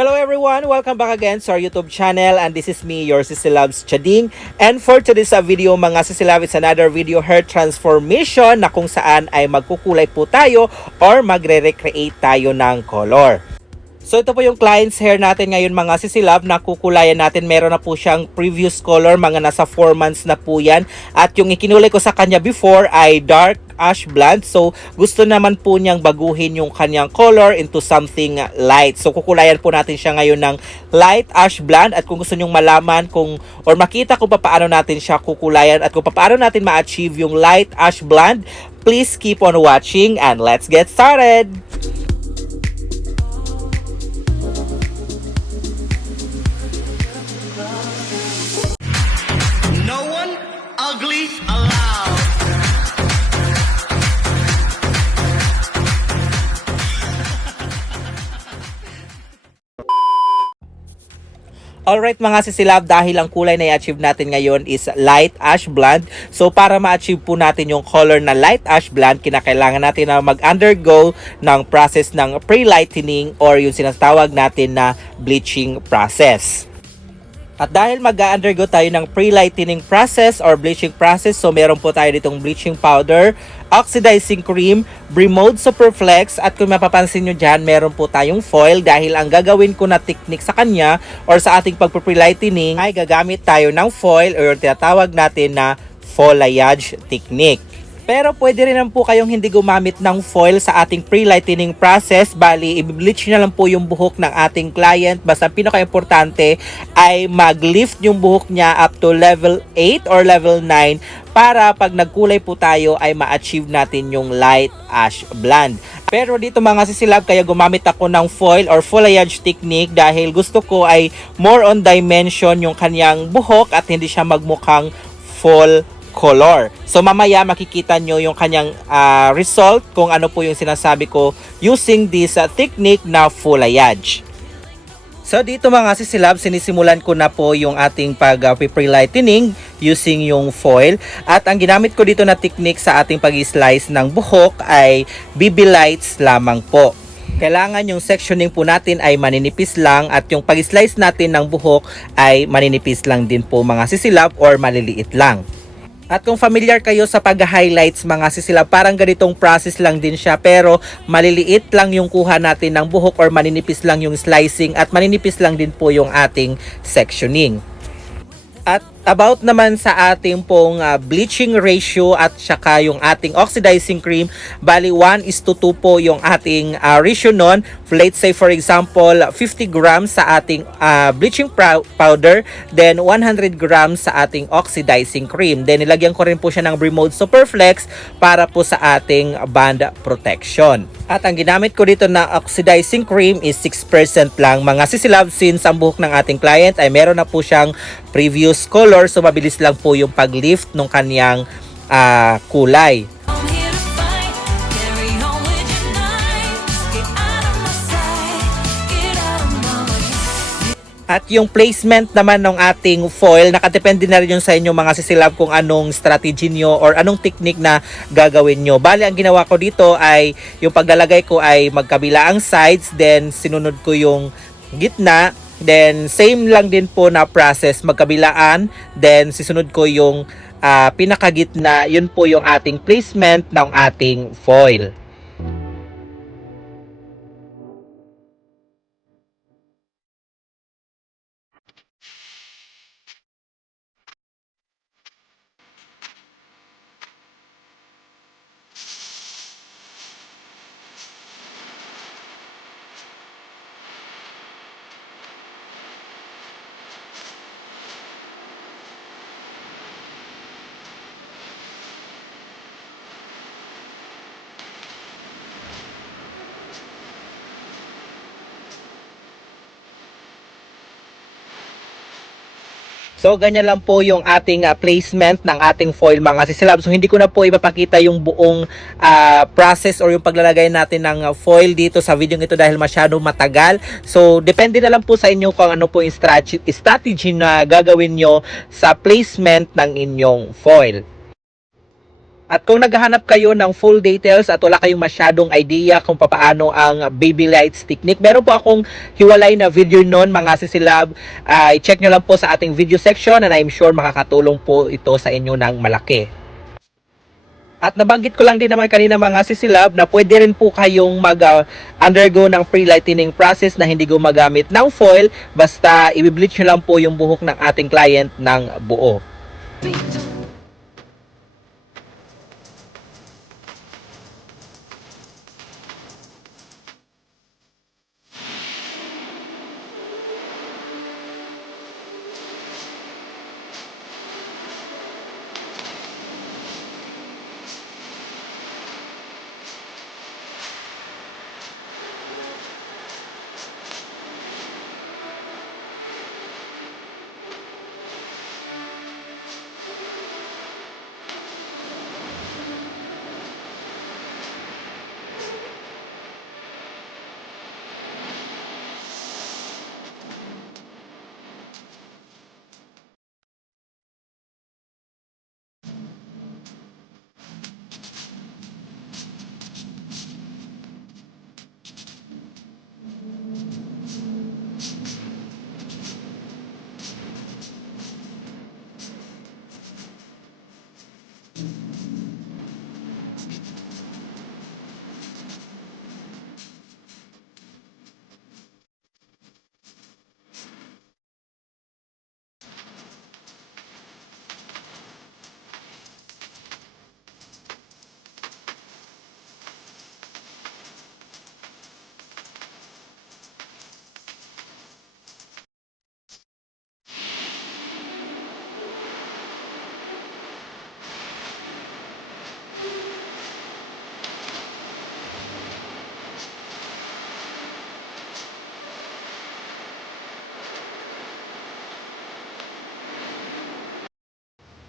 Hello everyone! Welcome back again to our YouTube channel, and this is me, your Sisi Loves Chading. And for today's video mga Sisi Love, it's another video hair transformation na kung saan ay magkukulay po tayo or magre-recreate tayo ng color. So ito po yung client's hair natin ngayon mga Sisi Love, na kukulayan natin. Meron na po siyang previous color, mga nasa 4 months na po yan. At yung ikinulay ko sa kanya before ay dark ash blonde. So gusto naman po niyang baguhin yung kanyang color into something light. So kukulayan po natin siya ngayon ng light ash blonde. At kung gusto nyong malaman kung or makita kung paano natin siya kukulayan at kung paano natin ma-achieve yung light ash blonde, please keep on watching and let's get started! No one ugly allowed. Alright mga Sisi Love, dahil ang kulay na i-achieve natin ngayon is light ash blonde. So para ma-achieve po natin yung color na light ash blonde, kinakailangan natin na mag-undergo ng process ng pre-lightening or yung sinatawag natin na bleaching process. At dahil mag-undergo tayo ng pre-lightening process or bleaching process, so meron po tayo ditong bleaching powder, oxidizing cream, Bremode Superflex, at kung mapapansin nyo dyan, meron po tayong foil dahil ang gagawin ko na technique sa kanya or sa ating pag-pre-lightening ay gagamit tayo ng foil or yung tinatawag natin na foliage technique. Pero pwede rin naman po kayong hindi gumamit ng foil sa ating pre-lightening process. Bali, i-bleach na lang po yung buhok ng ating client. Basta pinaka-importante ay mag-lift yung buhok niya up to level 8 or level 9 para pag nagkulay po tayo ay ma-achieve natin yung light ash blonde. Pero dito mga Sisi Love, kaya gumamit ako ng foil or foliage technique dahil gusto ko ay more on dimension yung kanyang buhok at hindi siya magmukhang fall color. So mamaya makikita nyo yung kanyang result kung ano po yung sinasabi ko using this technique na foliage. So dito mga Sisi Love, sinisimulan ko na po yung ating pre-lightening using yung foil. At ang ginamit ko dito na technique sa ating pag-slice ng buhok ay BB lights lamang po. Kailangan yung sectioning po natin ay maninipis lang at yung pag-slice natin ng buhok ay maninipis lang din po mga Sisi Love or maliliit lang. At kung familiar kayo sa pag-highlights mga Sisi Love, parang ganitong process lang din siya pero maliliit lang yung kuha natin ng buhok or maninipis lang yung slicing at maninipis lang din po yung ating sectioning. At about naman sa ating pong bleaching ratio at saka yung ating oxidizing cream, bali 1:2 po yung ating ratio nun. Let's say for example 50 grams sa ating bleaching powder, then 100 grams sa ating oxidizing cream. Then nilagyan ko rin po siya ng Bremode Superflex para po sa ating band protection. At ang ginamit ko dito na oxidizing cream is 6% lang mga Sisi Love, since ang buhok ng ating client ay meron na po siyang previous color, so mabilis lang po yung pag-lift ng kanyang kulay. At yung placement naman ng ating foil, nakadepende na rin yun sa inyo mga Sisi Love kung anong strategy nyo or anong technique na gagawin nyo. Bali, ang ginawa ko dito ay yung paglalagay ko ay magkabila ang sides, then sinunod ko yung gitna, then same lang din po na process, magkabilaan, then sisunod ko yung pinakagitna. Yun po yung ating placement ng ating foil. So ganyan lang po yung ating placement ng ating foil mga Sisi Love. So hindi ko na po ipapakita yung buong process or yung paglalagay natin ng foil dito sa video ito dahil masyado matagal. So depende na lang po sa inyo kung ano po yung strategy na gagawin nyo sa placement ng inyong foil. At kung naghahanap kayo ng full details at wala kayong masyadong idea kung paano ang baby lights technique, meron po akong hiwalay na video noon mga sisilab. I-check nyo lang po sa ating video section and I'm sure makakatulong po ito sa inyo ng malaki. At nabanggit ko lang din naman kanina mga sisilab na pwede rin po kayong mag-undergo ng pre-lightening process na hindi gumagamit ng foil, basta i-bleach nyo lang po yung buhok ng ating client ng buo.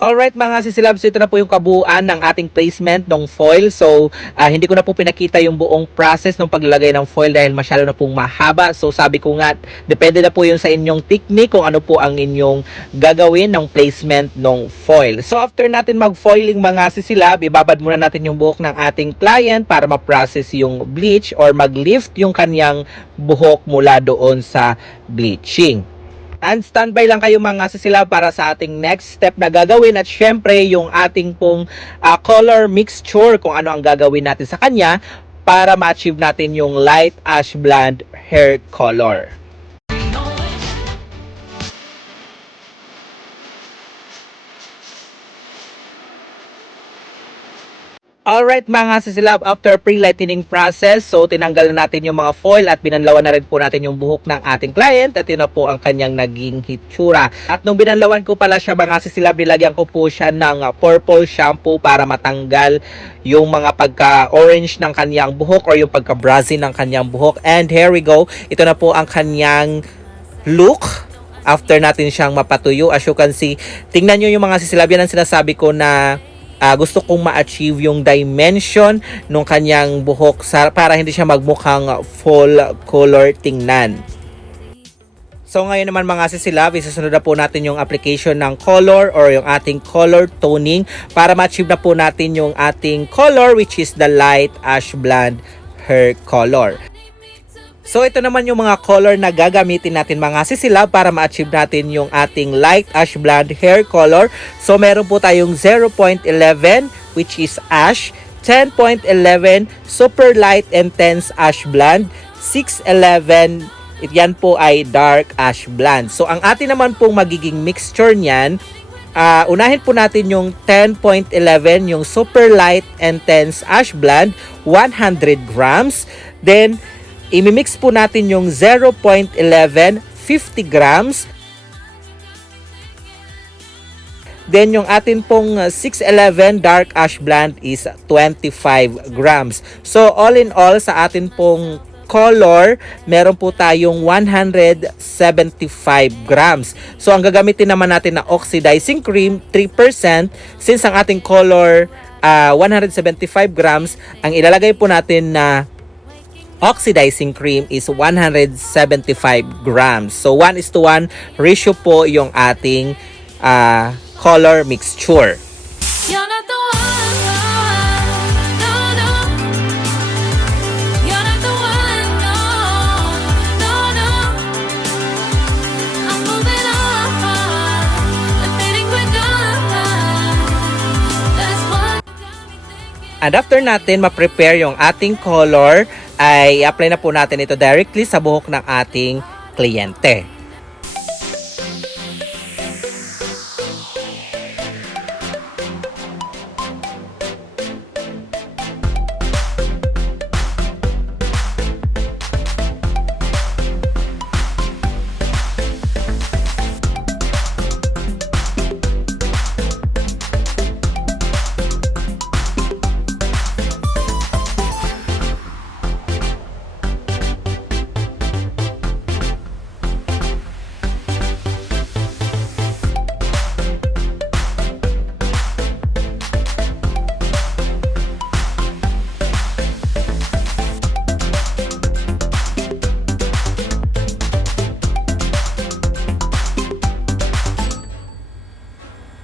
Alright mga sisilabs, ito na po yung kabuuan ng ating placement ng foil. So, hindi ko na po pinakita yung buong process ng paglalagay ng foil dahil masyado na pong mahaba. So, sabi ko nga, depende na po yung sa inyong technique kung ano po ang inyong gagawin ng placement ng foil. So, after natin mag-foiling mga sisilab, ibabad muna natin yung buhok ng ating client para ma-process yung bleach or mag-lift yung kanyang buhok mula doon sa bleaching. And standby lang kayo mga sisilab para sa ating next step na gagawin at syempre yung ating pong color mixture kung ano ang gagawin natin sa kanya para ma-achieve natin yung light ash blonde hair color. Alright mga sisilab, after pre-lightening process, so tinanggal na natin yung mga foil at binanlawan na rin po natin yung buhok ng ating client at yun na po ang kanyang naging hitsura. At nung binanlawan ko pala siya mga sisilab, nilagyan ko po siya ng purple shampoo para matanggal yung mga pagka-orange ng kanyang buhok or yung pagka-brassy ng kanyang buhok. And here we go, ito na po ang kanyang look after natin siyang mapatuyo. As you can see, tingnan nyo yung mga sisilab, yan ang sinasabi ko na gusto kong ma-achieve yung dimension ng kanyang buhok para hindi siya magmukhang full color tingnan. So ngayon naman mga sisilab, isasunod na po natin yung application ng color or yung ating color toning para ma-achieve na po natin yung ating color which is the light ash blonde hair color. So ito naman yung mga color na gagamitin natin mga sisilab para ma-achieve natin yung ating light ash blonde hair color. So meron po tayong 0.11 which is ash, 10.11 super light intense ash blonde, 6.11 yan po ay dark ash blonde. So ang atin naman pong magiging mixture niyan, unahin po natin yung 10.11 yung super light intense ash blonde, 100 grams. Then imimix po natin yung 0.11, 50 grams. Then yung atin pong 611 dark ash blonde is 25 grams. So all in all sa atin pong color, meron po tayong 175 grams. So ang gagamitin naman natin na oxidizing cream, 3%. Since ang ating color 175 grams, ang ilalagay po natin na oxidizing cream is 175 grams. So 1:1 ratio po yung ating color mixture. You're not the one. And after natin ma-prepare yung ating color, ay i-apply na po natin ito directly sa buhok ng ating kliyente.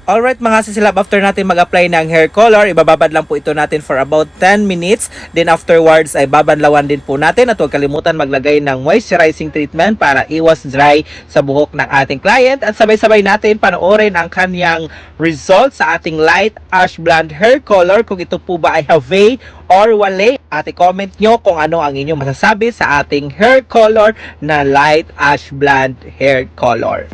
Alright mga sisilab, after natin mag-apply ng hair color, ibababad lang po ito natin for about 10 minutes. Then afterwards ay babanlawan din po natin at huwag kalimutan maglagay ng moisturizing treatment para iwas dry sa buhok ng ating client. At sabay-sabay natin panoorin ang kanyang result sa ating light ash blonde hair color. Kung ito po ba ay have or wale, at i-comment nyo kung ano ang inyong masasabi sa ating hair color na light ash blonde hair color.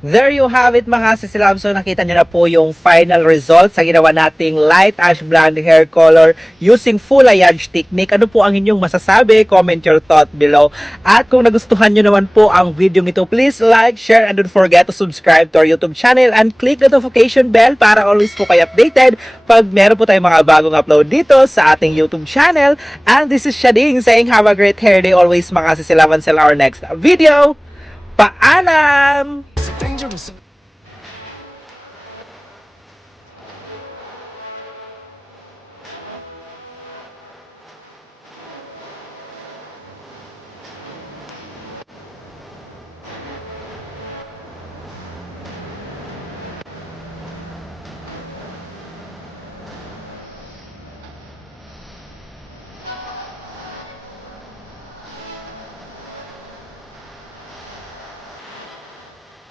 There you have it mga sisilab. So nakita nyo na po yung final result sa ginawa nating light ash blonde hair color using foliage technique. Ano po ang inyong masasabi? Comment your thought below. At kung nagustuhan nyo naman po ang video nito, please like, share, and don't forget to subscribe to our YouTube channel and click the notification bell para always po kayo updated pag meron po tayong mga bagong upload dito sa ating YouTube channel. And this is Shading saying have a great hair day always mga sisilab until our next video. Paalam! Dangerous.